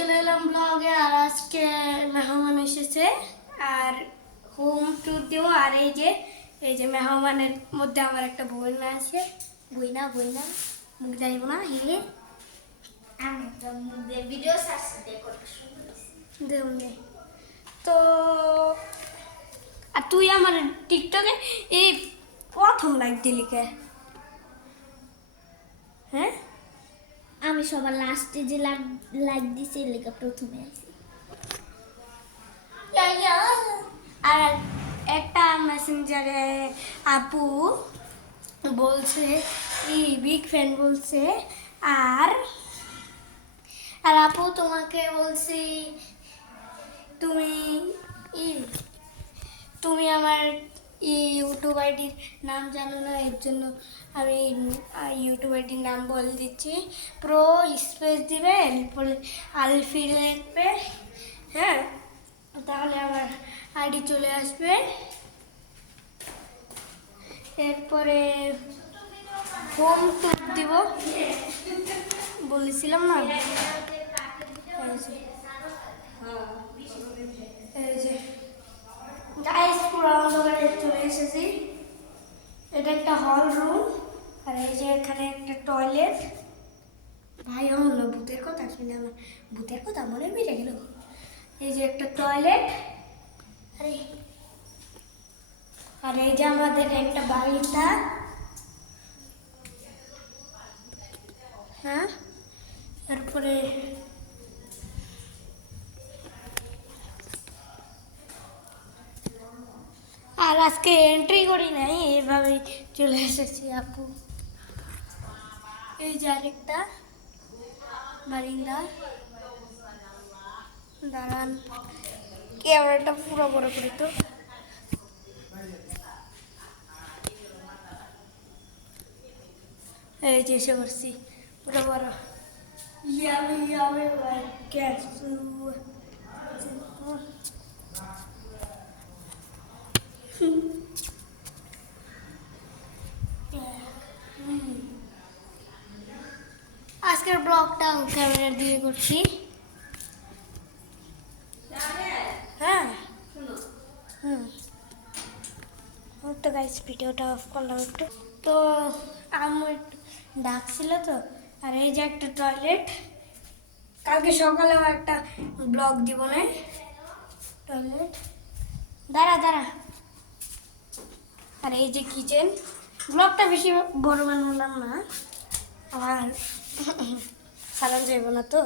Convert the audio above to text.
চলে এলাম ব্লগে। আর আজকে মেহমান এসেছে আর হোম ট্যুর দেবো। আর এই যে মেহমানের মধ্যে আমার একটা বইনা আছে। বইনা মুখ যাইব না হিলে আমি তো ভিডিও সার্চ দেবনে। তো আর তুই আমার টিকটকে এই প্রথম লাইক দিলি কে? হ্যাঁ, আমি সবার লাস্টে যে লাইক দিছি লেখা প্রথমে আছে। আর একটা মেসেঞ্জারে আপু বলছে বিগ ফ্যান বলছে। আর আর আপু তোমাকে বলছি তুমি ই তুমি আমার ইউটিউব আইডির নাম জানো না, এর জন্য আমি ইউটিউব আইডির নাম বলে দিচ্ছি। প্রো স্পেস দিবেন পরে আলফি লিখবে, হ্যাঁ, তাহলে আমার আইডি চলে আসবে। এরপরে হোম ট্যুর দিব বলেছিলাম না। এই যে গাইস পুরো অন্ধকারে চলে এসেছি। এটা একটা হল রুম। আর এই যে এখানে একটা টয়লেট। ভাই আমার ভূতের কথা শুনে আমার ভূতের কথা মনে বেড়ে গেল। এই যে একটা টয়লেট। আরে আর এই যে আমাদের একটা বাড়িটা, হ্যাঁ। তারপরে আর আজকে এন্ট্রি করি নাই, এভাবেই চলে এসেছি আপু। এই যে আরেকটা বারিন্দা। দাঁড়ান ক্যামেরাটা পুরো বড় করে তো। এই যে এসে করছি পুরো বড়। ইয়াবে ক্যাসু। আজকের ব্লগটা ক্যামেরা দিয়ে করছি, হ্যাঁ। তো গাইস ভিডিওটা অফ করলাম একটু। তো আম্মু একটু ডাকছিল তো। আর এই যে একটা টয়লেট, কালকে সকালেও একটা ব্লগ দিব না। টয়লেট দাঁড়া। আর এই যে কিচেন। ব্লগটা বেশি বড় বানালাম না, আবার সারান যাইব না তো।